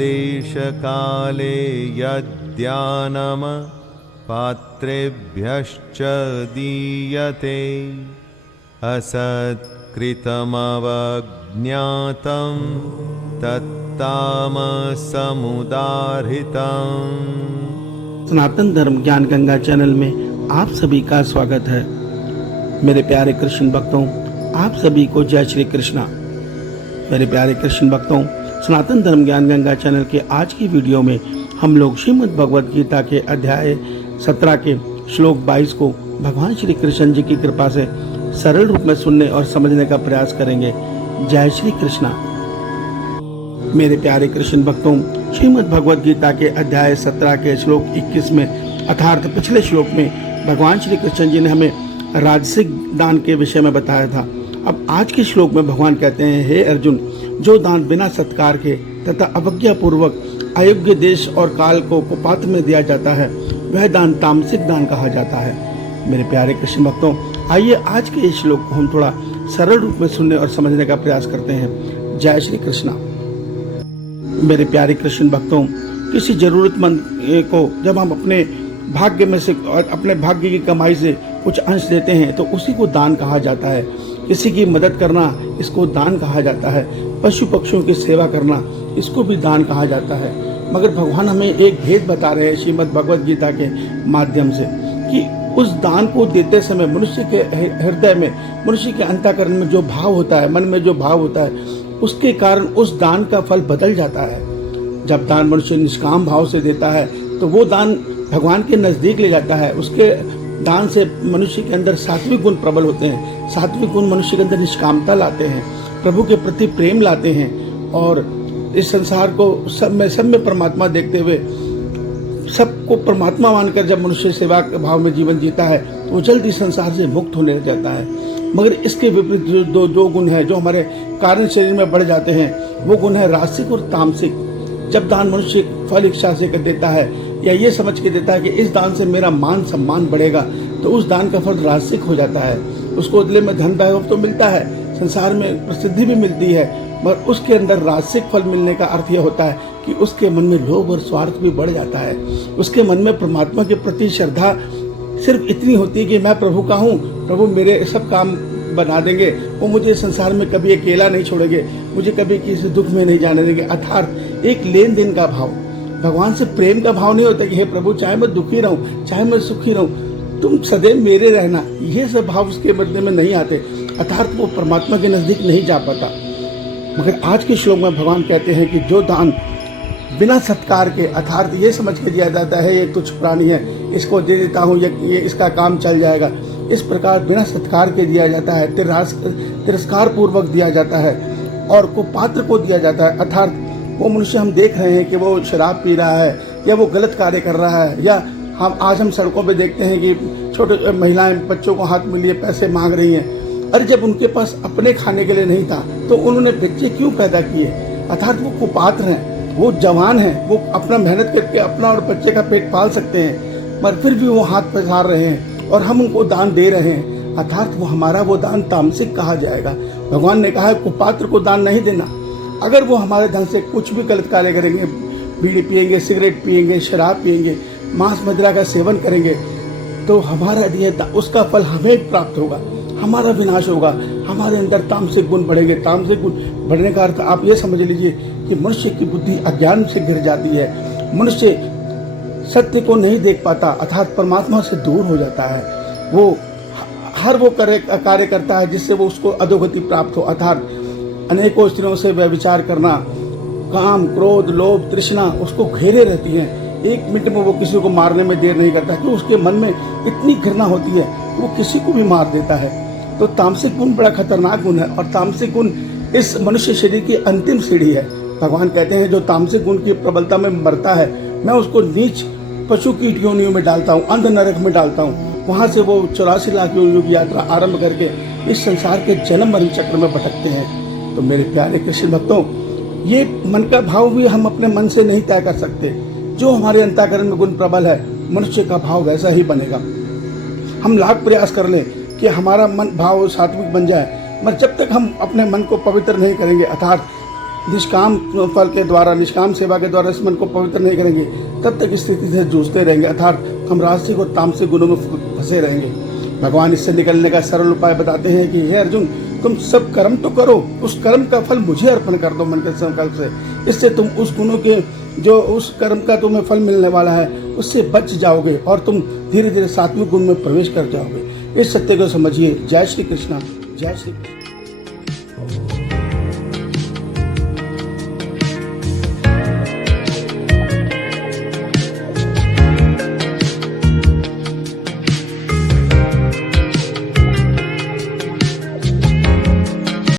देशकाले यद्दानं पात्रेभ्यश्च दीयते असत्कृतमवज्ञातं तत्तामसमुदाहृतम्। सनातन धर्म ज्ञान गंगा चैनल में आप सभी का स्वागत है। मेरे प्यारे कृष्ण भक्तों, आप सभी को जय श्री कृष्णा। मेरे प्यारे कृष्ण भक्तों, सनातन धर्म ज्ञान गंगा चैनल के आज की वीडियो में हम लोग श्रीमद् भगवद गीता के अध्याय 17 के श्लोक 22 को भगवान श्री कृष्ण जी की कृपा से सरल रूप में सुनने और समझने का प्रयास करेंगे। जय श्री कृष्णा। मेरे प्यारे कृष्ण भक्तों, श्रीमद् भगवद गीता के अध्याय 17 के श्लोक 21 में अर्थात पिछले श्लोक में भगवान श्री कृष्ण जी ने हमें राजसिक दान के विषय में बताया था। अब आज के श्लोक में भगवान कहते हैं, हे अर्जुन, जो दान बिना सत्कार के तथा अवज्ञा पूर्वक अयोग्य देश और काल को कुपात्र में दिया जाता है, वह दान तामसिक दान कहा जाता है। मेरे प्यारे कृष्ण भक्तों, आइए आज के इस श्लोक को हम थोड़ा सरल रूप में सुनने और समझने का प्रयास करते हैं। जय श्री कृष्णा। मेरे प्यारे कृष्ण भक्तों, किसी जरूरतमंद को जब हम अपने भाग्य में से और अपने भाग्य की कमाई से कुछ अंश देते हैं तो उसी को दान कहा जाता है। किसी की मदद करना, इसको दान कहा जाता है। पशु पक्षियों की सेवा करना, इसको भी दान कहा जाता है। मगर भगवान हमें एक भेद बता रहे हैं श्रीमद् भगवद गीता के माध्यम से कि उस दान को देते समय मनुष्य के हृदय में, मनुष्य के अंतःकरण में जो भाव होता है, मन में जो भाव होता है, उसके कारण उस दान का फल बदल जाता है। जब दान मनुष्य निष्काम भाव से देता है तो वो दान भगवान के नजदीक ले जाता है। उसके दान से मनुष्य के अंदर सात्विक गुण प्रबल होते हैं। सात्विक गुण मनुष्य के अंदर निष्कामता लाते हैं, प्रभु के प्रति प्रेम लाते हैं और इस संसार को सब में परमात्मा देखते हुए सबको परमात्मा मानकर जब मनुष्य सेवा के भाव में जीवन जीता है तो वो जल्दी संसार से मुक्त होने लग जाता है। मगर इसके विपरीत दो गुण है जो हमारे कारण शरीर में बढ़ जाते हैं, वो गुण है राजसिक और तामसिक। जब दान मनुष्य फल इच्छा से कर देता है या ये समझ के देता है कि इस दान से मेरा मान सम्मान बढ़ेगा, तो उस दान का फल राजसिक हो जाता है। उसको बदले में धन वैभव तो मिलता है, संसार में प्रसिद्धि भी मिलती है, मगर उसके अंदर राजसिक फल मिलने का अर्थ यह होता है कि उसके मन में लोभ और स्वार्थ भी बढ़ जाता है। उसके मन में परमात्मा के प्रति श्रद्धा सिर्फ इतनी होती है कि मैं प्रभु का हूँ, प्रभु मेरे सब काम बना देंगे, वो मुझे संसार में कभी अकेला नहीं छोड़ेंगे, मुझे कभी किसी दुख में नहीं जाने देंगे। अर्थात एक लेन देन का भाव, भगवान से प्रेम का भाव नहीं होता कि हे प्रभु, चाहे मैं दुखी रहूं चाहे मैं सुखी रहूं, तुम सदैव मेरे रहना, ये सब भाव उसके बदले में नहीं आते। अर्थात वो परमात्मा के नजदीक नहीं जा पाता। मगर आज के श्लोक में भगवान कहते हैं कि जो दान बिना सत्कार के, अर्थात ये समझ के दिया जाता है ये तुच्छ प्राणी है, इसको दे देता हूँ, ये इसका काम चल जाएगा, इस प्रकार बिना सत्कार के दिया जाता है, तिरस्कार पूर्वक दिया जाता है और कुपात्र को दिया जाता है। अर्थात वो मनुष्य हम देख रहे हैं कि वो शराब पी रहा है या वो गलत कार्य कर रहा है, या हम सड़कों पे देखते हैं कि छोटे महिलाएं बच्चों को हाथ में लिए पैसे मांग रही हैं। अरे जब उनके पास अपने खाने के लिए नहीं था तो उन्होंने बच्चे क्यों पैदा किए? अर्थात वो कुपात्र हैं, वो जवान हैं, वो अपना मेहनत करके अपना और बच्चे का पेट पाल सकते हैं, मगर फिर भी वो हाथ पसार रहे हैं और हम उनको दान दे रहे हैं। अर्थात वो हमारा वो दान तामसिक कहा जाएगा। भगवान ने कहा है कुपात्र को दान नहीं देना। अगर वो हमारे धन से कुछ भी गलत कार्य करेंगे, बीड़ी पिएंगे, सिगरेट पिएंगे, शराब पिएंगे, मांस मदिरा का सेवन करेंगे, तो हमारा दिया उसका फल हमें प्राप्त होगा, हमारा विनाश होगा, हमारे अंदर तामसिक गुण बढ़ेंगे। तामसिक गुण बढ़ने का अर्थ आप ये समझ लीजिए कि मनुष्य की बुद्धि अज्ञान से गिर जाती है, मनुष्य सत्य को नहीं देख पाता, अर्थात परमात्मा से दूर हो जाता है। वो हर वो कार्य करता है जिससे वो उसको अधोगति प्राप्त हो। अर्थात अनेकों स्त्रियों से व्यभिचार करना, काम, क्रोध, लोभ, तृष्णा उसको घेरे रहती हैं। एक मिनट में वो किसी को मारने में देर नहीं करता क्योंकि उसके मन में इतनी घृणा होती है कि वो किसी को भी मार देता है। तो तामसिक गुण बड़ा खतरनाक गुण है और तामसिक गुण इस मनुष्य शरीर की अंतिम सीढ़ी है। भगवान कहते हैं जो तामसिक गुण की प्रबलता में मरता है, मैं उसको नीच पशु की योनियों में डालता हूँ, अंध नरक में डालता हूँ। वहाँ से वो 84 लाख योनियों की यात्रा आरंभ करके इस संसार के जन्म मरण चक्र में भटकते हैं। तो मेरे प्यारे कृष्ण भक्तों, ये मन का भाव भी हम अपने मन से नहीं तय कर सकते। जो हमारे अंतःकरण में गुण प्रबल है, मनुष्य का भाव वैसा ही बनेगा। हम लाख प्रयास कर लें कि हमारा मन भाव सात्विक बन जाए, मगर जब तक हम अपने मन को पवित्र नहीं करेंगे, अर्थात निष्काम फल के द्वारा, निष्काम सेवा के द्वारा इस मन को पवित्र नहीं करेंगे, तब तक इस स्थिति से जूझते रहेंगे, अर्थात हम राजसिक और तामसिक गुणों में फंसे रहेंगे। भगवान इससे निकलने का सरल उपाय बताते हैं कि हे अर्जुन, तुम सब कर्म तो करो, उस कर्म का फल मुझे अर्पण कर दो मन के संकल्प से। इससे तुम उस गुणों के जो उस कर्म का तुम्हें फल मिलने वाला है उससे बच जाओगे और तुम धीरे धीरे सात्विक गुण में प्रवेश कर जाओगे। इस सत्य को समझिए। जय श्री कृष्णा, जय श्री कृष्ण।